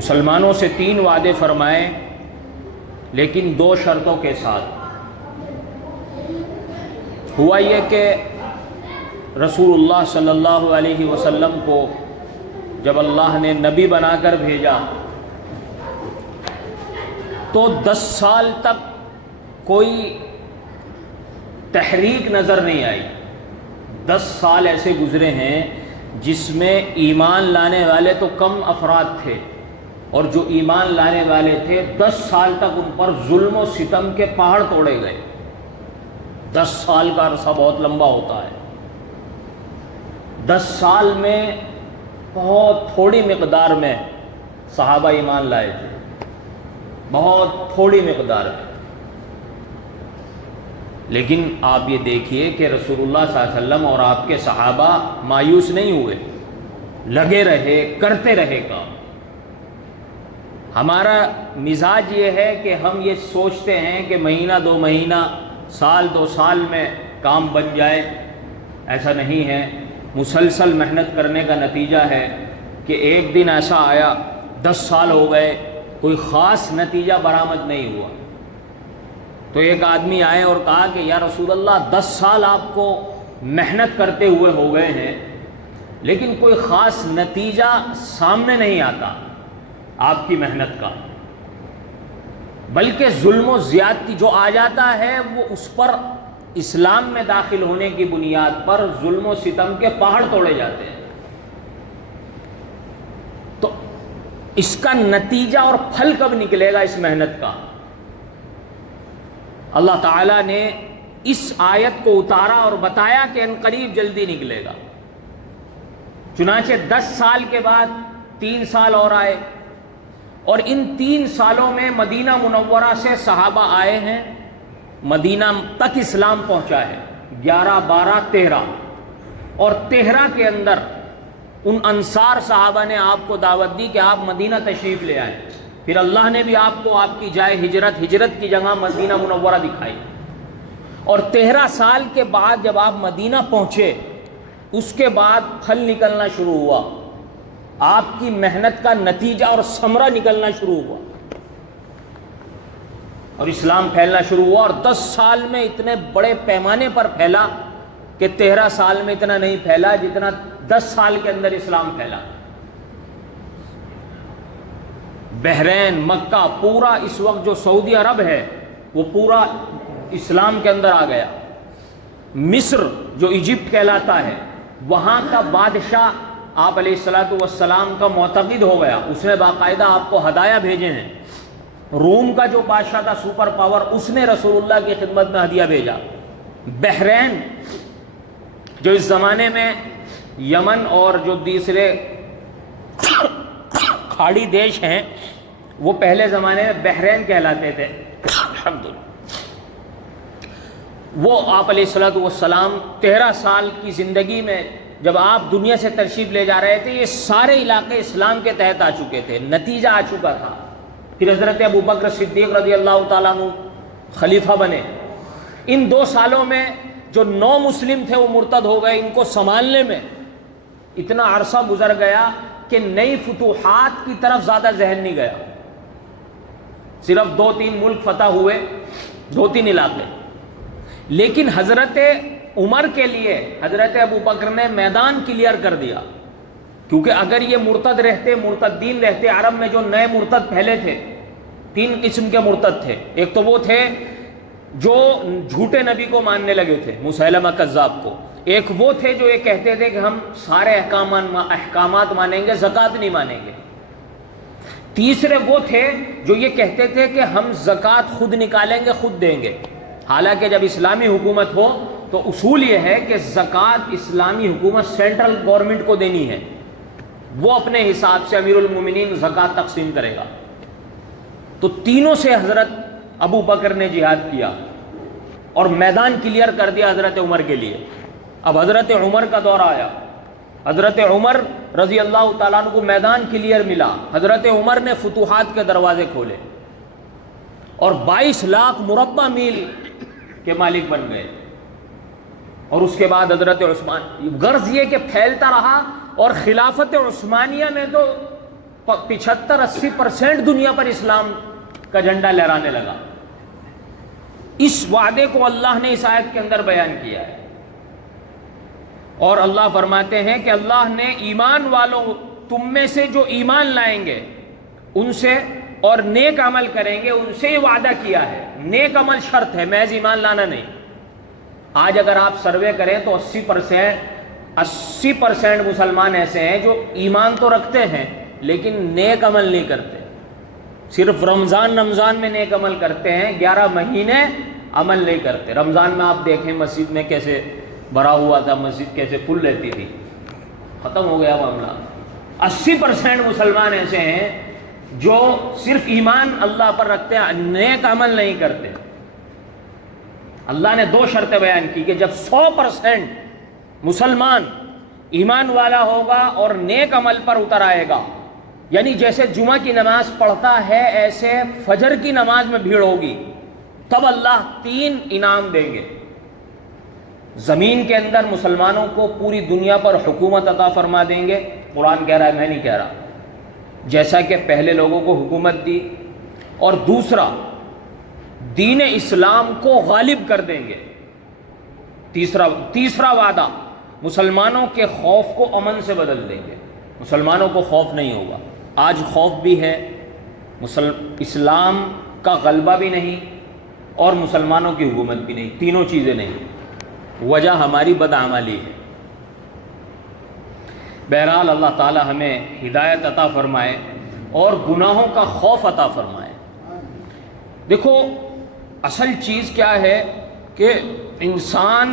مسلمانوں سے 3 وعدے فرمائے، لیکن 2 شرطوں کے ساتھ۔ ہوا یہ کہ رسول اللہ صلی اللہ علیہ وسلم کو جب اللہ نے نبی بنا کر بھیجا تو 10 سال تک کوئی تحریک نظر نہیں آئی۔ 10 سال ایسے گزرے ہیں جس میں ایمان لانے والے تو کم افراد تھے، اور جو ایمان لانے والے تھے 10 سال تک ان پر ظلم و ستم کے پہاڑ توڑے گئے۔ 10 سال کا عرصہ بہت لمبا ہوتا ہے۔ 10 سال میں بہت تھوڑی مقدار میں صحابہ ایمان لائے تھے، بہت تھوڑی مقدار میں۔ لیکن آپ یہ دیکھیے کہ رسول اللہ صلی اللہ علیہ وسلم اور آپ کے صحابہ مایوس نہیں ہوئے، لگے رہے، کرتے رہے کام۔ ہمارا مزاج یہ ہے کہ ہم یہ سوچتے ہیں کہ مہینہ 2 مہینہ، سال 2 سال میں کام بن جائے، ایسا نہیں ہے۔ مسلسل محنت کرنے کا نتیجہ ہے کہ ایک دن ایسا آیا 10 سال ہو گئے، کوئی خاص نتیجہ برآمد نہیں ہوا۔ تو ایک آدمی آئے اور کہا کہ یا رسول اللہ 10 سال آپ کو محنت کرتے ہوئے ہو گئے ہیں، لیکن کوئی خاص نتیجہ سامنے نہیں آتا آپ کی محنت کا، بلکہ ظلم و زیادتی جو آ جاتا ہے وہ اس پر اسلام میں داخل ہونے کی بنیاد پر ظلم و ستم کے پہاڑ توڑے جاتے ہیں۔ تو اس کا نتیجہ اور پھل کب نکلے گا اس محنت کا؟ اللہ تعالیٰ نے اس آیت کو اتارا اور بتایا کہ ان قریب جلدی نکلے گا۔ چنانچہ 10 سال کے بعد 3 سال اور آئے، اور ان 3 سالوں میں مدینہ منورہ سے صحابہ آئے ہیں، مدینہ تک اسلام پہنچا ہے، 11، 12، 13، اور 13 کے اندر ان انصار صحابہ نے آپ کو دعوت دی کہ آپ مدینہ تشریف لے آئیں۔ پھر اللہ نے بھی آپ کو آپ کی جائے ہجرت کی جگہ مدینہ منورہ دکھائی، اور 13 سال کے بعد جب آپ مدینہ پہنچے اس کے بعد پھل نکلنا شروع ہوا، آپ کی محنت کا نتیجہ اور ثمرہ نکلنا شروع ہوا، اور اسلام پھیلنا شروع ہوا۔ اور 10 سال میں اتنے بڑے پیمانے پر پھیلا کہ 13 سال میں اتنا نہیں پھیلا جتنا 10 سال کے اندر اسلام پھیلا۔ بحرین، مکہ، پورا اس وقت جو سعودی عرب ہے وہ پورا اسلام کے اندر آ گیا۔ مصر جو ایجپٹ کہلاتا ہے، وہاں کا بادشاہ آپ علیہ الصلاۃ والسلام کا معتقد ہو گیا، اس نے باقاعدہ آپ کو ہدایہ بھیجے ہیں۔ روم کا جو بادشاہ تھا سپر پاور، اس نے رسول اللہ کی خدمت میں ہدیہ بھیجا۔ بحرین جو اس زمانے میں یمن اور جو دوسرے کھاڑی دیش ہیں وہ پہلے زمانے میں بحرین کہلاتے تھے، الحمدللہ۔ وہ آپ علیہ الصلوۃ والسلام 13 سال کی زندگی میں جب آپ دنیا سے تشریف لے جا رہے تھے، یہ سارے علاقے اسلام کے تحت آ چکے تھے، نتیجہ آ چکا تھا۔ پھر حضرت ابو بکر صدیق رضی اللہ تعالیٰ عنہ خلیفہ بنے۔ ان 2 سالوں میں جو 9 مسلم تھے وہ مرتد ہو گئے۔ ان کو سنبھالنے میں اتنا عرصہ گزر گیا کہ نئی فتوحات کی طرف زیادہ ذہن نہیں گیا، صرف 2-3 ملک فتح ہوئے، 2-3 علاقے۔ لیکن حضرت عمر کے لیے حضرت ابو بکر نے میدان کلیئر کر دیا، کیونکہ اگر یہ مرتد رہتے، مرتدین رہتے، عرب میں جو نئے مرتد پھیلے تھے، 3 قسم کے مرتد تھے۔ ایک تو وہ تھے جو جھوٹے نبی کو ماننے لگے تھے، مسیلمہ کذاب کو۔ ایک وہ تھے جو یہ کہتے تھے کہ ہم سارے احکامات مانیں گے، زکوٰۃ نہیں مانیں گے۔ تیسرے وہ تھے جو یہ کہتے تھے کہ ہم زکوٰۃ خود نکالیں گے، خود دیں گے۔ حالانکہ جب اسلامی حکومت ہو تو اصول یہ ہے کہ زکوٰۃ اسلامی حکومت سینٹرل گورنمنٹ کو دینی ہے، وہ اپنے حساب سے امیر المومنین زکوٰۃ تقسیم کرے گا۔ تو تینوں سے حضرت ابو بکر نے جہاد کیا اور میدان کلیئر کر دیا حضرت عمر کے لیے۔ اب حضرت عمر کا دور آیا، حضرت عمر رضی اللہ تعالیٰ عنہ کو میدان کلیئر ملا۔ حضرت عمر نے فتوحات کے دروازے کھولے اور 22 لاکھ مربع میل کے مالک بن گئے۔ اور اس کے بعد حضرت عثمان، غرض یہ کہ پھیلتا رہا، اور خلافت عثمانیہ میں تو 75-80% دنیا پر اسلام کا جھنڈا لہرانے لگا۔ اس وعدے کو اللہ نے اس آیت کے اندر بیان کیا ہے، اور اللہ فرماتے ہیں کہ اللہ نے ایمان والوں، تم میں سے جو ایمان لائیں گے ان سے اور نیک عمل کریں گے ان سے یہ وعدہ کیا ہے۔ نیک عمل شرط ہے، محض ایمان لانا نہیں۔ آج اگر آپ سروے کریں تو 80% مسلمان ایسے ہیں جو ایمان تو رکھتے ہیں لیکن نیک عمل نہیں کرتے، صرف رمضان میں نیک عمل کرتے ہیں، 11 مہینے عمل نہیں کرتے۔ رمضان میں آپ دیکھیں مسجد میں کیسے بھرا ہوا تھا، مسجد کیسے فل رہتی تھی، ختم ہو گیا معاملہ۔ 80% مسلمان ایسے ہیں جو صرف ایمان اللہ پر رکھتے ہیں، نیک عمل نہیں کرتے۔ اللہ نے 2 شرطیں بیان کی کہ جب 100% مسلمان ایمان والا ہوگا اور نیک عمل پر اتر آئے گا، یعنی جیسے جمعہ کی نماز پڑھتا ہے ایسے فجر کی نماز میں بھیڑ ہوگی، تب اللہ 3 انعام دیں گے۔ زمین کے اندر مسلمانوں کو پوری دنیا پر حکومت عطا فرما دیں گے، قرآن کہہ رہا ہے، میں نہیں کہہ رہا، جیسا کہ پہلے لوگوں کو حکومت دی۔ اور دوسرا، دین اسلام کو غالب کر دیں گے۔ تیسرا وعدہ، مسلمانوں کے خوف کو امن سے بدل دیں گے، مسلمانوں کو خوف نہیں ہوگا۔ آج خوف بھی ہے، اسلام کا غلبہ بھی نہیں اور مسلمانوں کی حکومت بھی نہیں، تینوں چیزیں نہیں۔ وجہ ہماری بدعملی ہے۔ بہرحال اللہ تعالی ہمیں ہدایت عطا فرمائے اور گناہوں کا خوف عطا فرمائے۔ دیکھو اصل چیز کیا ہے کہ انسان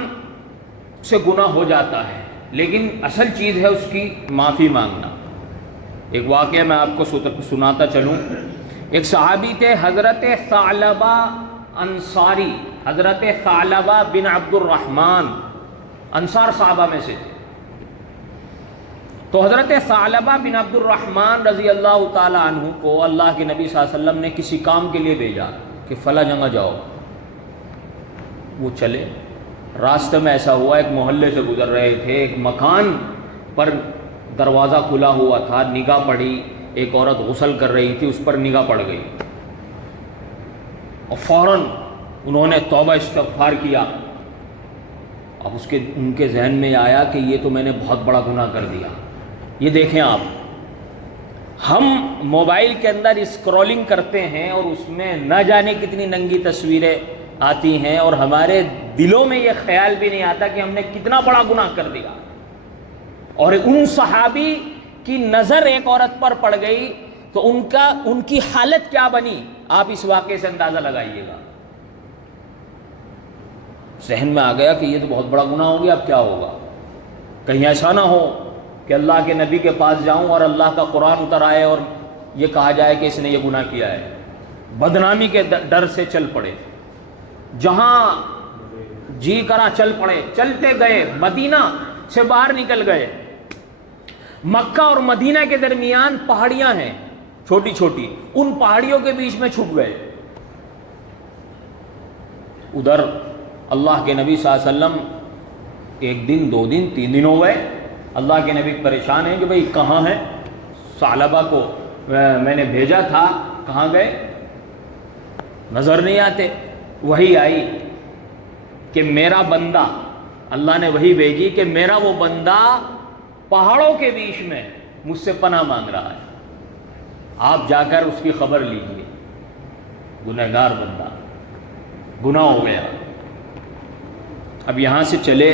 سے گناہ ہو جاتا ہے، لیکن اصل چیز ہے اس کی معافی مانگنا۔ ایک واقعہ میں آپ کو سناتا چلوں۔ ایک صحابی تھے حضرت ثعلبہ انصاری، حضرت ثعلبہ بن عبد الرحمن، انصار صحابہ میں سے تھے۔ تو حضرت ثعلبہ بن عبد الرحمن رضی اللہ تعالی عنہ کو اللہ کے نبی صلی اللہ علیہ وسلم نے کسی کام کے لیے بھیجا کہ فلاں جگہ جاؤ۔ وہ چلے، راستے میں ایسا ہوا ایک محلے سے گزر رہے تھے، ایک مکان پر دروازہ کھلا ہوا تھا، نگاہ پڑی، ایک عورت غسل کر رہی تھی، اس پر نگاہ پڑ گئی اور فوراً انہوں نے توبہ استغفار کیا۔ اب ان کے ذہن میں آیا کہ یہ تو میں نے بہت بڑا گناہ کر دیا۔ یہ دیکھیں آپ، ہم موبائل کے اندر اسکرولنگ کرتے ہیں اور اس میں نہ جانے کتنی ننگی تصویریں آتی ہیں اور ہمارے دلوں میں یہ خیال بھی نہیں آتا کہ ہم نے کتنا بڑا گناہ کر دیا۔ اور ان صحابی کی نظر ایک عورت پر پڑ گئی تو ان کی حالت کیا بنی، آپ اس واقعے سے اندازہ لگائیے گا۔ ذہن میں آ گیا کہ یہ تو بہت بڑا گناہ ہو گیا، اب کیا ہوگا؟ کہیں ایسا نہ ہو کہ اللہ کے نبی کے پاس جاؤں اور اللہ کا قرآن اتر آئے اور یہ کہا جائے کہ اس نے یہ گناہ کیا ہے۔ بدنامی کے ڈر سے چل پڑے، جہاں جی کرا چل پڑے، چلتے گئے، مدینہ سے باہر نکل گئے۔ مکہ اور مدینہ کے درمیان پہاڑیاں ہیں چھوٹی چھوٹی، ان پہاڑیوں کے بیچ میں چھپ گئے۔ ادھر اللہ کے نبی صلی اللہ علیہ وسلم 1 دن 2 دن 3 دن ہو گئے، اللہ کے نبی پریشان ہیں کہ بھئی کہاں ہیں؟ ثعلبہ کو میں نے بھیجا تھا، کہاں گئے؟ نظر نہیں آتے۔ وحی آئی کہ میرا بندہ، اللہ نے وحی بھیجی کہ میرا وہ بندہ پہاڑوں کے بیچ میں مجھ سے پناہ مانگ رہا ہے، آپ جا کر اس کی خبر لیجیے۔ گنہگار بندہ، گناہ ہو گیا۔ اب یہاں سے چلے،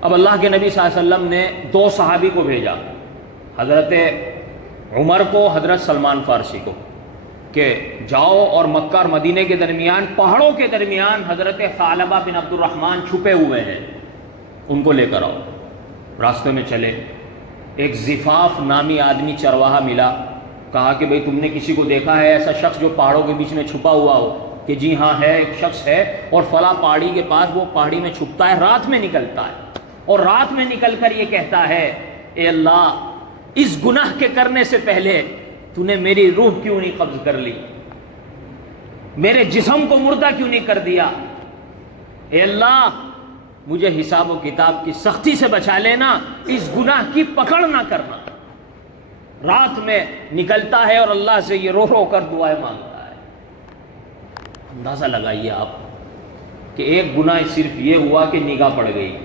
اب اللہ کے نبی صلی اللہ علیہ وسلم نے 2 صحابی کو بھیجا، حضرت عمر کو، حضرت سلمان فارسی کو، کہ جاؤ اور مکہ اور مدینے کے درمیان پہاڑوں کے درمیان حضرت ثعلبہ بن عبد الرحمن چھپے ہوئے ہیں، ان کو لے کر آؤ۔ راستے میں چلے، ایک زفاف نامی آدمی چرواہا ملا، کہا کہ بھئی تم نے کسی کو دیکھا ہے ایسا شخص جو پہاڑوں کے بیچ میں چھپا ہوا ہو؟ کہ جی ہاں ہے، ایک شخص ہے اور فلاں پہاڑی کے پاس، وہ پہاڑی میں چھپتا ہے، رات میں نکلتا ہے اور رات میں نکل کر یہ کہتا ہے اے اللہ اس گناہ کے کرنے سے پہلے تو نے میری روح کیوں نہیں قبض کر لی، میرے جسم کو مردہ کیوں نہیں کر دیا، اے اللہ مجھے حساب و کتاب کی سختی سے بچا لینا، اس گناہ کی پکڑ نہ کرنا۔ رات میں نکلتا ہے اور اللہ سے یہ رو رو کر دعائیں مانگتا ہے۔ اندازہ لگائیے آپ کہ ایک گناہ صرف یہ ہوا کہ نگاہ پڑ گئی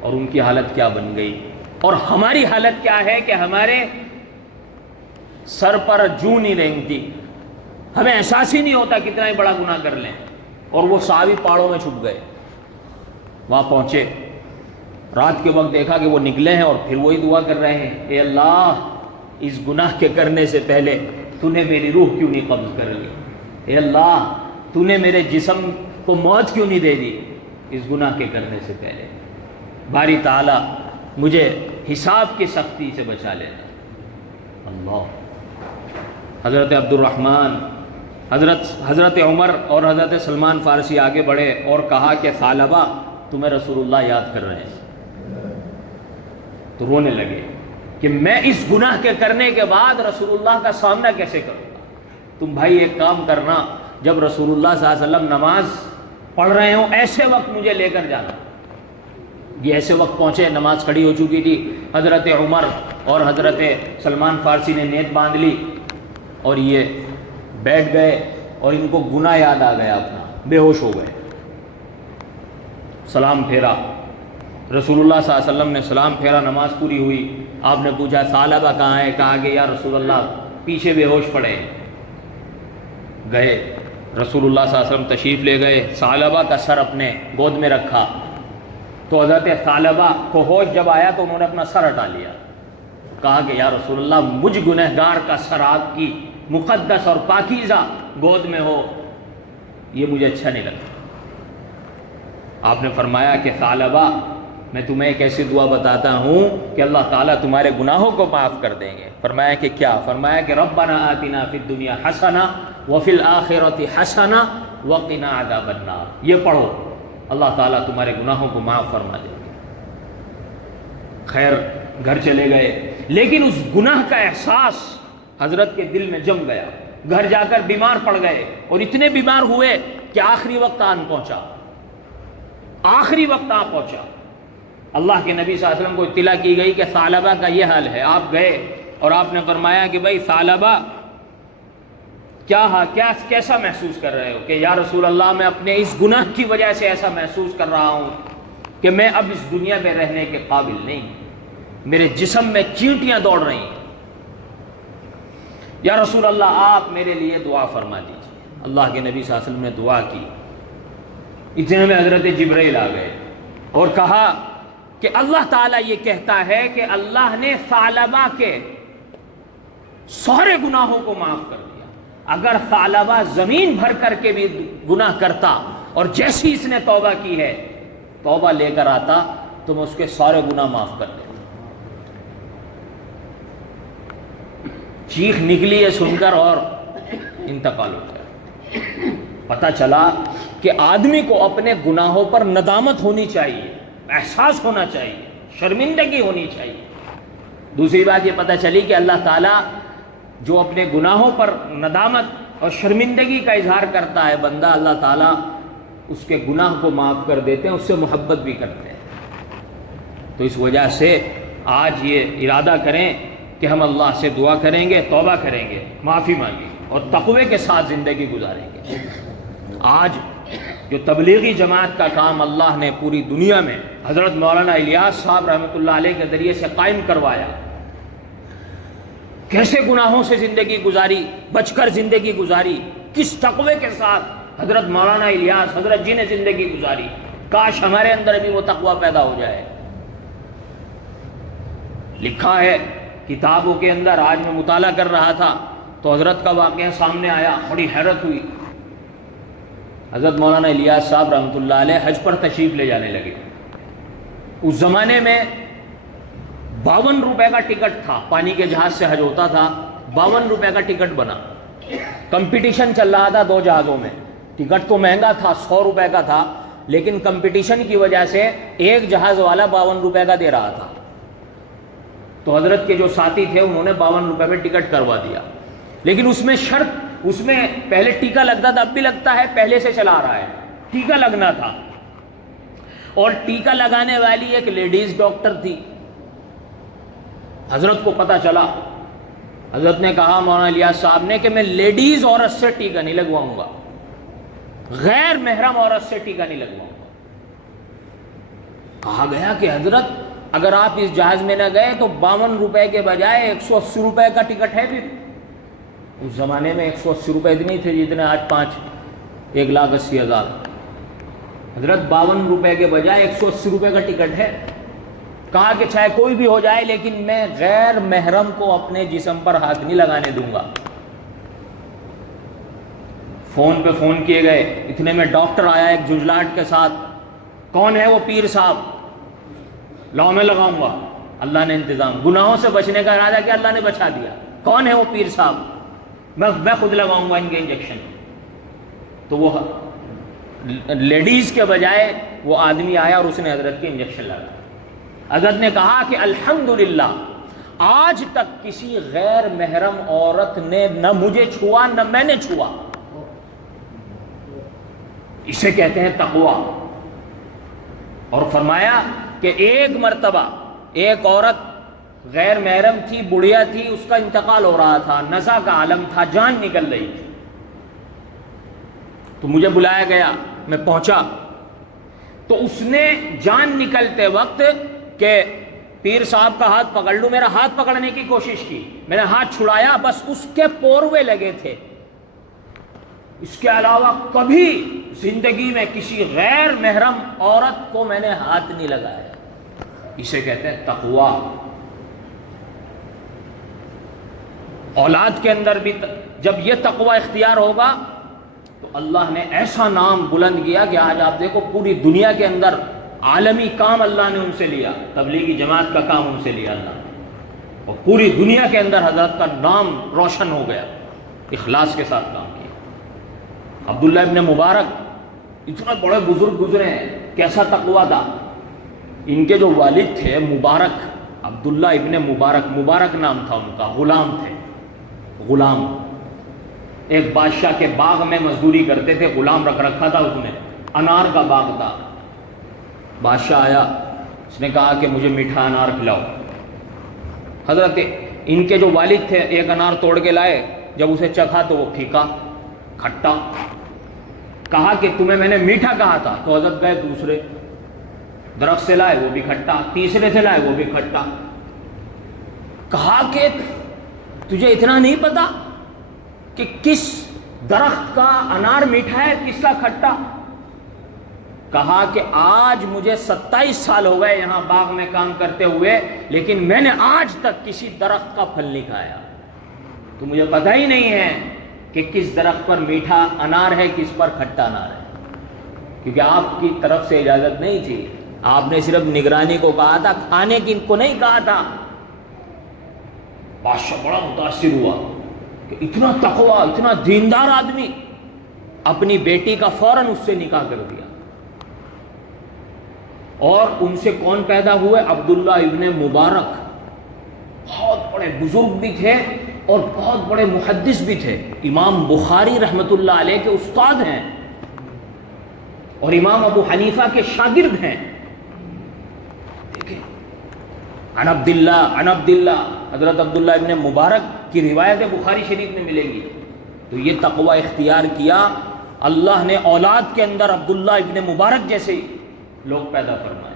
اور ان کی حالت کیا بن گئی، اور ہماری حالت کیا ہے کہ ہمارے سر پر جوں نہیں رینگتی، ہمیں احساس ہی نہیں ہوتا کتنا ہی بڑا گناہ کر لیں۔ اور وہ صحابی پہاڑوں میں چھپ گئے، وہاں پہنچے، رات کے وقت دیکھا کہ وہ نکلے ہیں اور پھر وہی دعا کر رہے ہیں، اے اللہ اس گناہ کے کرنے سے پہلے تو نے میری روح کیوں نہیں قبض کر لی، اے اللہ تو نے میرے جسم کو موت کیوں نہیں دے دی اس گناہ کے کرنے سے پہلے، باری تعالی مجھے حساب کی سختی سے بچا لینا۔ اللہ، حضرت عبد الرحمن، حضرت عمر اور حضرت سلمان فارسی آگے بڑھے اور کہا کہ ثعلبہ تمہیں رسول اللہ یاد کر رہے ہیں، تو رونے لگے کہ میں اس گناہ کے کرنے کے بعد رسول اللہ کا سامنا کیسے کروں گا۔ تم بھائی ایک کام کرنا، جب رسول اللہ صلی اللہ علیہ وسلم نماز پڑھ رہے ہوں ایسے وقت مجھے لے کر جانا۔ یہ ایسے وقت پہنچے، نماز کھڑی ہو چکی تھی، حضرت عمر اور حضرت سلمان فارسی نے نیت باندھ لی اور یہ بیٹھ گئے اور ان کو گناہ یاد آ گیا اپنا، بے ہوش ہو گئے۔ سلام پھیرا، رسول اللہ صلی اللہ علیہ وسلم نے سلام پھیرا، نماز پوری ہوئی، آپ نے پوچھا ثعلبہ کہاں ہے؟ کہا کہ یا رسول اللہ پیچھے بے ہوش پڑے۔ گئے رسول اللہ صلی اللہ علیہ وسلم تشریف لے گئے، ثعلبہ کا سر اپنے گود میں رکھا، تو حضرت ثعلبہ کو ہوش جب آیا تو انہوں نے اپنا سر ہٹا لیا، کہا کہ یا رسول اللہ مجھ گنہگار کا سر آپ کی مقدس اور پاکیزہ گود میں ہو، یہ مجھے اچھا نہیں لگتا۔ آپ نے فرمایا کہ ثعلبہ میں تمہیں ایک ایسی دعا بتاتا ہوں کہ اللہ تعالیٰ تمہارے گناہوں کو معاف کر دیں گے۔ فرمایا کہ کیا؟ فرمایا کہ ربنا آتنا فی الدنیا حسنہ وفی الآخرۃ حسنہ وقنا عذاب النار، یہ پڑھو، اللہ تعالیٰ تمہارے گناہوں کو معاف فرما دیں گے۔ خیر گھر چلے گئے، لیکن اس گناہ کا احساس حضرت کے دل میں جم گیا، گھر جا کر بیمار پڑ گئے اور اتنے بیمار ہوئے کہ آخری وقت آن پہنچا، آخری وقت آ پہنچا۔ اللہ کے نبی صلی اللہ علیہ وسلم کو اطلاع کی گئی کہ ثعلبہ کا یہ حال ہے۔ آپ گئے اور آپ نے فرمایا کہ بھائی ثعلبہ کیسا محسوس کر رہے ہو؟ کہ یا رسول اللہ میں اپنے اس گناہ کی وجہ سے ایسا محسوس کر رہا ہوں کہ میں اب اس دنیا میں رہنے کے قابل نہیں، میرے جسم میں چینٹیاں دوڑ رہی ہیں، یا رسول اللہ آپ میرے لیے دعا فرما دیجیے۔ اللہ کے نبی صلی اللہ علیہ وسلم نے دعا کی، اتنے میں حضرت جبرائیل آ گئے اور کہا کہ اللہ تعالیٰ یہ کہتا ہے کہ اللہ نے ثعلبہ کے سارے گناہوں کو معاف کر دیا، اگر ثعلبہ زمین بھر کر کے بھی گناہ کرتا اور جیسی اس نے توبہ کی ہے توبہ لے کر آتا تو میں اس کے سارے گناہ معاف کر دیتا۔ چیخ نکلی ہے سن کر اور انتقال ہو گیا۔ پتہ چلا کہ آدمی کو اپنے گناہوں پر ندامت ہونی چاہیے، احساس ہونا چاہیے، شرمندگی ہونی چاہیے۔ دوسری بات یہ پتہ چلی کہ اللہ تعالیٰ جو اپنے گناہوں پر ندامت اور شرمندگی کا اظہار کرتا ہے بندہ، اللہ تعالیٰ اس کے گناہ کو معاف کر دیتے ہیں، اس سے محبت بھی کرتے ہیں۔ تو اس وجہ سے آج یہ ارادہ کریں کہ ہم اللہ سے دعا کریں گے، توبہ کریں گے، معافی مانگیں گے اور تقوی کے ساتھ زندگی گزاریں گے۔ آج جو تبلیغی جماعت کا کام اللہ نے پوری دنیا میں حضرت مولانا الیاس صاحب رحمۃ اللہ علیہ کے ذریعے سے قائم کروایا، کیسے گناہوں سے زندگی گزاری، بچ کر زندگی گزاری، کس تقوی کے ساتھ حضرت مولانا الیاس حضرت جی نے زندگی گزاری، کاش ہمارے اندر بھی وہ تقوی پیدا ہو جائے۔ لکھا ہے کتابوں کے اندر، آج میں مطالعہ کر رہا تھا تو حضرت کا واقعہ سامنے آیا، بڑی حیرت ہوئی۔ حضرت مولانا الیاس صاحب رحمۃ اللہ علیہ حج پر تشریف لے جانے لگے۔ اس زمانے میں 52 روپے کا ٹکٹ تھا، پانی کے جہاز سے حج ہوتا تھا، 52 روپے کا ٹکٹ بنا، کمپٹیشن چل رہا تھا 2 جہازوں میں، ٹکٹ تو مہنگا تھا، 100 روپے کا تھا، لیکن کمپٹیشن کی وجہ سے ایک جہاز والا 52 روپے کا دے رہا تھا، تو حضرت کے جو ساتھی تھے انہوں نے 52 روپے میں ٹکٹ کروا دیا، لیکن اس میں شرط، اس میں پہلے ٹیکا لگتا تھا، اب بھی لگتا ہے، پہلے سے چلا رہا ہے، ٹیکا لگنا تھا، اور ٹیکا لگانے والی ایک لیڈیز ڈاکٹر تھی۔ حضرت کو پتہ چلا حضرت نے کہا مولانا الیاس صاحب نے کہ میں لیڈیز عورت سے ٹیکا نہیں لگواؤں گا، غیر محرم عورت سے ٹیکا نہیں لگواؤں گا۔ کہا گیا کہ حضرت اگر آپ اس جہاز میں نہ گئے تو 52 روپے کے بجائے 180 روپے کا ٹکٹ ہے۔ پھر اس زمانے میں 180 روپے اتنے تھے جتنے آج 1,80,000۔ حضرت 52 روپے کے بجائے 180 روپے کا ٹکٹ ہے۔ کہا کہ چاہے کوئی بھی ہو جائے لیکن میں غیر محرم کو اپنے جسم پر ہاتھ نہیں لگانے دوں گا۔ فون پہ فون کیے گئے، اتنے میں ڈاکٹر آیا ایک جھنجھلاہٹ کے ساتھ، کون ہے وہ؟ پیر صاحب۔ لاؤ میں لگاؤں گا، اللہ نے انتظام، گناہوں سے بچنے کا ارادہ کیا، اللہ نے بچا دیا۔ کون ہے وہ پیر صاحب؟ میں خود لگاؤں گا ان کے انجیکشن۔ تو وہ لیڈیز کے بجائے وہ آدمی آیا اور اس نے حضرت کے انجیکشن لگایا۔ حضرت نے کہا کہ الحمدللہ آج تک کسی غیر محرم عورت نے نہ مجھے چھوا نہ میں نے چھوا۔ اسے کہتے ہیں تقویٰ۔ اور فرمایا کہ ایک مرتبہ ایک عورت غیر محرم تھی، بڑھیا تھی، اس کا انتقال ہو رہا تھا، نزع کا عالم تھا، جان نکل رہی تھی، تو مجھے بلایا گیا، میں پہنچا تو اس نے جان نکلتے وقت کہ پیر صاحب کا ہاتھ پکڑ لوں، میرا ہاتھ پکڑنے کی کوشش کی، میں نے ہاتھ چھڑایا، بس اس کے پوروے لگے تھے، اس کے علاوہ کبھی زندگی میں کسی غیر محرم عورت کو میں نے ہاتھ نہیں لگایا۔ اسے کہتے ہیں تقویٰ۔ اولاد کے اندر بھی جب یہ تقویٰ اختیار ہوگا تو اللہ نے ایسا نام بلند کیا کہ آج آپ دیکھو پوری دنیا کے اندر عالمی کام اللہ نے ان سے لیا، تبلیغی جماعت کا کام ان سے لیا اللہ نے، اور پوری دنیا کے اندر حضرت کا نام روشن ہو گیا، اخلاص کے ساتھ کام کیا۔ عبداللہ ابن مبارک اتنے بڑے بزرگ گزرے ہیں، کیسا تقویٰ تھا۔ ان کے جو والد تھے مبارک، عبداللہ ابن مبارک، مبارک نام تھا ان کا، غلام تھے، غلام۔ ایک بادشاہ کے باغ میں مزدوری کرتے تھے، غلام رکھ رکھا تھا اس نے، انار کا باغ تھا۔ بادشاہ آیا، اس نے کہا کہ مجھے میٹھا انار کھلاؤ۔ حضرت ان کے جو والد تھے ایک انار توڑ کے لائے، جب اسے چکھا تو وہ پھیکا، کھٹا۔ کہا کہ تمہیں میں نے میٹھا کہا تھا، تو حضرت گئے دوسرے درخت سے لائے، وہ بھی کھٹا، تیسرے سے لائے، وہ بھی کھٹا۔ کہا کہ تجھے اتنا نہیں پتا کہ کس درخت کا انار میٹھا ہے، کس کا کھٹا؟ کہا کہ آج مجھے 27 سال ہو گئے یہاں باغ میں کام کرتے ہوئے، لیکن میں نے آج تک کسی درخت کا پھل نہیں کھایا، تو مجھے پتہ ہی نہیں ہے کہ کس درخت پر میٹھا انار ہے، کس پر کھٹا انار ہے، کیونکہ آپ کی طرف سے اجازت نہیں تھی، آپ نے صرف نگرانی کو کہا تھا، کھانے کی کو نہیں کہا تھا۔ بادشاہ بڑا متاثر ہوا کہ اتنا تقویٰ، اتنا دیندار آدمی، اپنی بیٹی کا فوراً اس سے نکاح کر دیا۔ اور ان سے کون پیدا ہوئے؟ عبداللہ ابن مبارک، بہت بڑے بزرگ بھی تھے اور بہت بڑے محدث بھی تھے، امام بخاری رحمۃ اللہ علیہ کے استاد ہیں اور امام ابو حنیفہ کے شاگرد ہیں۔ دیکھیں، عن عبداللہ، حضرت عبداللہ ابن مبارک کی روایت بخاری شریف میں ملے گی۔ تو یہ تقویٰ اختیار کیا، اللہ نے اولاد کے اندر عبداللہ ابن مبارک جیسے لوگ پیدا فرمائے۔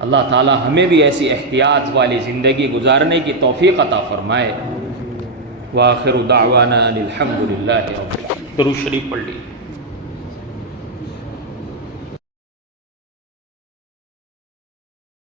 اللہ تعالی ہمیں بھی ایسی احتیاط والی زندگی گزارنے کی توفیق عطا فرمائے۔ وآخر دعوانا الحمدللہ رب العالمین۔ درود شریف پڑھ لیجیے۔